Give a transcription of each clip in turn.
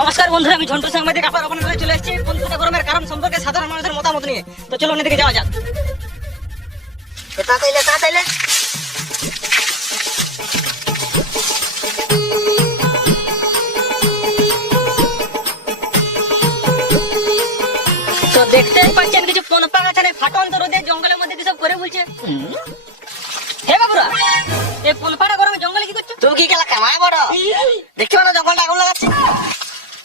নমস্কার বন্ধুরা, আমি ঝন্টু সাংবাদিক আবার আপনাদের চলে এসেছি কলকাতা গরমের কারণ সম্পর্কে সাধারণ মানুষের মতামত নিয়ে। তো চলো অন্যদিকে যাওয়া যাক। তাড়াতাড়ি তো দেখতেই পাচ্ছেন কিছু পনপা গাছানে ফাটন্ত রোদে জঙ্গলের মধ্যে কি সব করে বলছে। হে বাবুরা, এই পনপাটা গরমে জঙ্গলে কি করছো? তুমি কি খেলা কামায় বড় দেখতে পারো জঙ্গলটা আগুন লাগাচ্ছে।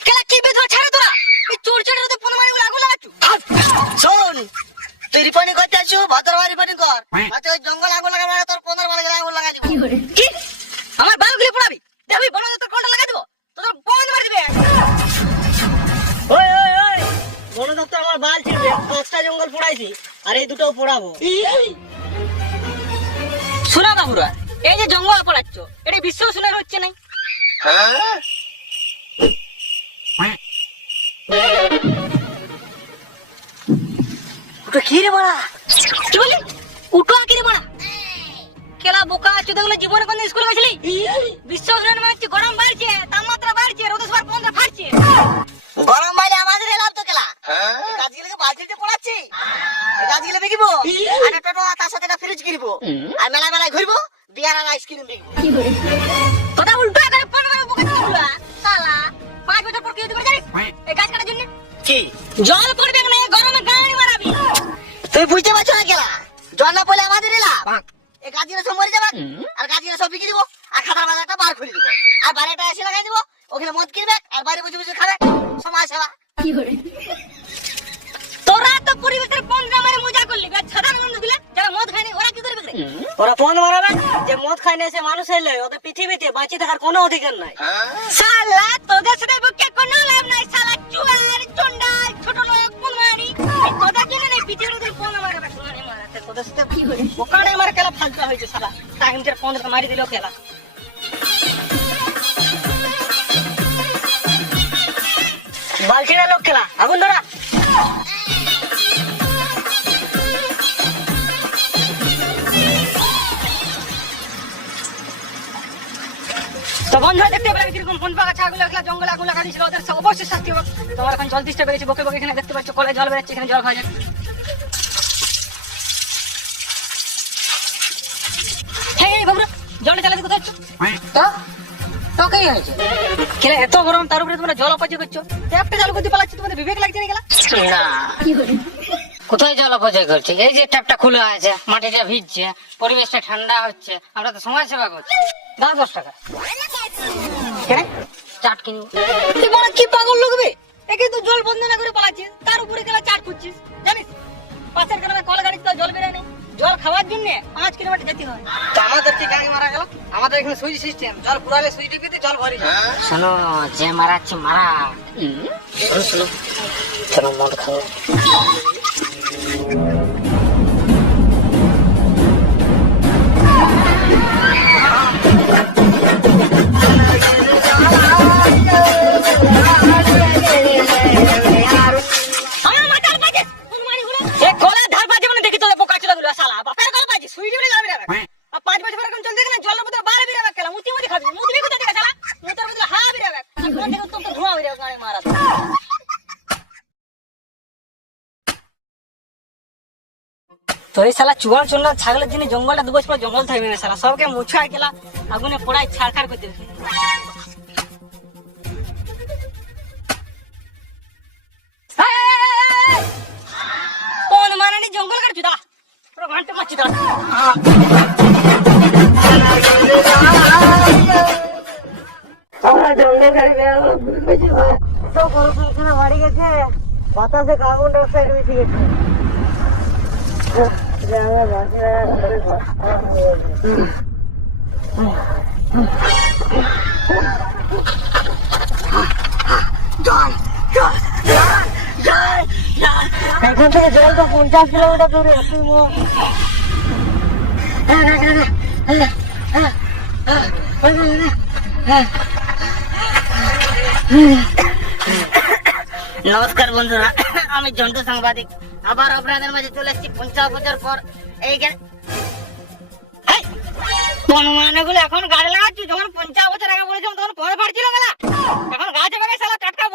কেলা কি বেধবা ছাড়ে তোরা, এই চোর চোরের রোদে পনমানিগুলো আগুন লাগাচ্ছ। শোন, তুই রিপোর্টিং করতে আসছো, ভদ্রভাবে রিপোর্টিং কর। ওই জঙ্গল আগুন লাগাবো না, তোর 15 বারে আগুন লাগাই দিব। কি আমার বালগুলি পড়াবি? দেখবি বড় তোর কলটা লাগাই দিব, তোর বন্ধ মারি দিবে। ওই বড় দত্ত আমার বাল ছিড়বে। 10টা জঙ্গল পোড়াইছি আর এই দুটোও পোড়াবো। শোনা বাবুরা, এই যে জঙ্গল পড়াচ্ছ এটা বিশ্ব শুনে হচ্ছে নাই। ওটা কি রে বড়া? কি বলি? উঠো কি রে বড়া? কেলা বোকা আছো, দেখলে জীবনে কোন স্কুলে গেছিলি? বিশ্ব শুনে মানে হচ্ছে গরম বাড়ছে, তাপমাত্রা বাড়ছে, রোদ সবার পন্দা ফাটছে। গরম বাইরে আমাদের এলাম তো খেলা। গাছগুলোকে বালতিতে পোড়াচ্ছি, গাছগুলো বিকিবো আর একটা টোটো তার সাথে একটা ফ্রিজ কিনবো আর মেলায় ঘুরবো, বিয়ার আর আইসক্রিম বিকবো। কথা উল্টো করে পনমারে বোকা দিলা শালা। 5 বছর পর কি হতে পারে জানিস? এই গাছ কাটার জন্য কি জল পড়বে না, গরমে গাড়ি মারাবি। তুই বুঝতে পারছো না খেলা? জল না পড়লে আমাদের এলাম, এই গাছগুলো সব মরে যাবে আর গাছগুলো সব বিকে দিবো আর খাতার বাজারটা বার করে দিবো আর বাড়িটা এসে লাগাই দিবো। ওখানে মদ কিনবে আর বাড়ি বসে বসে খাবে। সমাজ সেবা। তোরা তো পরিবেশের পন্দা মারে মজা করলি, আর সাধারণ মানুষগুলা যারা মদ খায়নি ওরা কি করবে? ওরা ফোন মারাবে যে মদ খাই না সে মানুষ এলে, ওদের পৃথিবীতে বাঁচে থাকার কোনো অধিকার নাই। শালা তোদের সাথে বকে কোনো লাভ নাই। শালা চুয়ার চন্ডাল ছোট লোক পনমারি তোদের কিনে নেই পিঠের ওদের পন্দা মারবে। শুনানি মারাতে তোদের সাথে কি করে ওখানে আমার খেলা ফালতু হয়েছে। শালা টাইমটার পন্দা মারি দিল খেলা। বালছিনা লোক খেলা আগুন ধরা। তো বন্ধুরা দেখতে পেলেন কিরকম পনপা গাছ আগুন লাগলা, জঙ্গলে আগুন লাগা দিয়েছিল, ওদের অবশ্যই শাস্তি হবে। তোমার এখন জল তেষ্টা পেয়েছে, বকে এখানে দেখতে পাচ্ছ কলে জল বেরোচ্ছে, এখানে জল খাওয়া যাক। হ্যাঁ বাবুরা, জলটা চালাতে কোথায় হচ্ছে? তো কি হয়েছে? কেন এত গরম, তার উপরে তোমরা জল অপচয় করছো? একটা জল করতে পারছো, তোমাদের বিবেক লাগছে না গেলা? না, কোথায় জল অপচয় করছে? এই যে ট্যাপটা খোলা আছে, মাটিটা ভিজছে, পরিবেশটা ঠান্ডা হচ্ছে, আমরা তো সমাজ সেবা করছি। দাও 10 টাকা। কেন চাট কিনবো। তুই বড় কি পাগল লাগবে? একে তো জল বন্ধ না করে পালাচ্ছিস, তার উপরে গেলা চাট করছিস। জানিস পাশের গ্রামে কল গাড়ি তো জল বেরোয় না, জল খাওয়ার জন্য 5 কিলোমিটার যেতে হয়। তো আমাদের কি গাড়ি মারা গেল? আমাদের এখানে সুইচ সিস্টেম, জল পুরালে সুইচ টিপিতে জল ভরে যায়। শোনো, যে মারাচ্ছে মারা। শোনো চলো মদ খাবো। তো এই শালা চুয়াল চন্ডাল ছাগলের জন্য জঙ্গলটা 2 বছর পর জঙ্গল থাকবে না। শালা সবকে মুছা গেলা, আগুনে পোড়াই ছাড়খাড় করে দেবে। কোন মারানি জঙ্গল কাটছি দা, পুরো ঘন্টা মারছি দা। জঙ্গল গাড়ি তো বড় কারখানা বাড়ি গেছে, বাতাসে কার্বন ডাই অক্সাইড বেশি গেছে। এখান থেকে জল তো 50 কিলোমিটার দূরে। নমস্কার বন্ধুরা, আমি ঝন্টু সাংবাদিক আবার আপনাদের মাঝে চলে এসেছি 50 বছর পর। এইখানে পনমানেগুলো এখন গাছ লাগাচ্ছি, যখন 50 বছর আগে বলেছিলাম তখন পরে ফাটছিল গেলা, এখন গাছ বেড়ে শালা টাটকা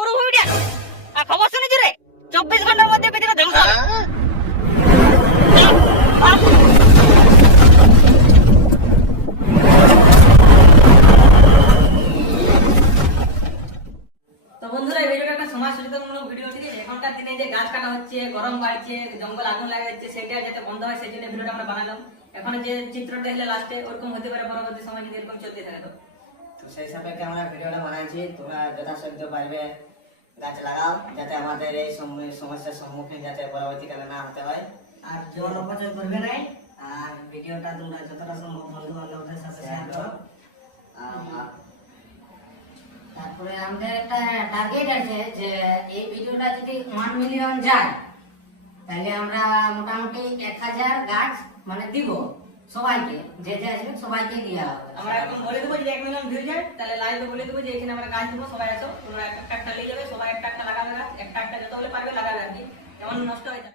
পাচ্ছে জঙ্গল আগুন লাগা যাচ্ছে, সেটা যাতে বন্ধ হয় সেই জন্য ভিডিওটা আমরা বানালাম। এখন যে চিত্রটা দেখলে লাস্টে ওরকম হতে পারে পরবর্তী সময় যদি এরকম চলতে থাকে তো। তো সেই সাপেক্ষে আমরা ভিডিওটা বানাইছি, তোমরা যথাসাধ্য পারবে গাছ লাগাও, যাতে আমাদের এই সমস্যার সম্মুখীন যাতে পরবর্তীকালে না হতে হয়। আর জল অপচয় করবে নাই। আর ভিডিওটা তোমরা যতটা সম্ভব বন্ধু বান্ধবদের সাথে শেয়ার করো। আর তারপরে আমাদের একটা টার্গেট আছে যে এই ভিডিওটা যদি 1 মিলিয়ন যায় তাহলে আমরা মোটামুটি 1000 গাছ মানে দিব সবাইকে, যে যে আসবে সবাইকে দেওয়া হবে। আমরা একদম বলে দেবো যে 1 মিলিয়ন ভিউ যায়, তাহলে লাইভে বলে দেবো যে এখানে আমরা গাছ দেবো, সবাই আসো, তোমরা একটা একটা নিয়ে যাবে, সবাই একটা একটা লাগাবে গাছ, একটা একটা যত বলে পারবে লাগাবে আর কি, যেমন নষ্ট হয়ে যায়।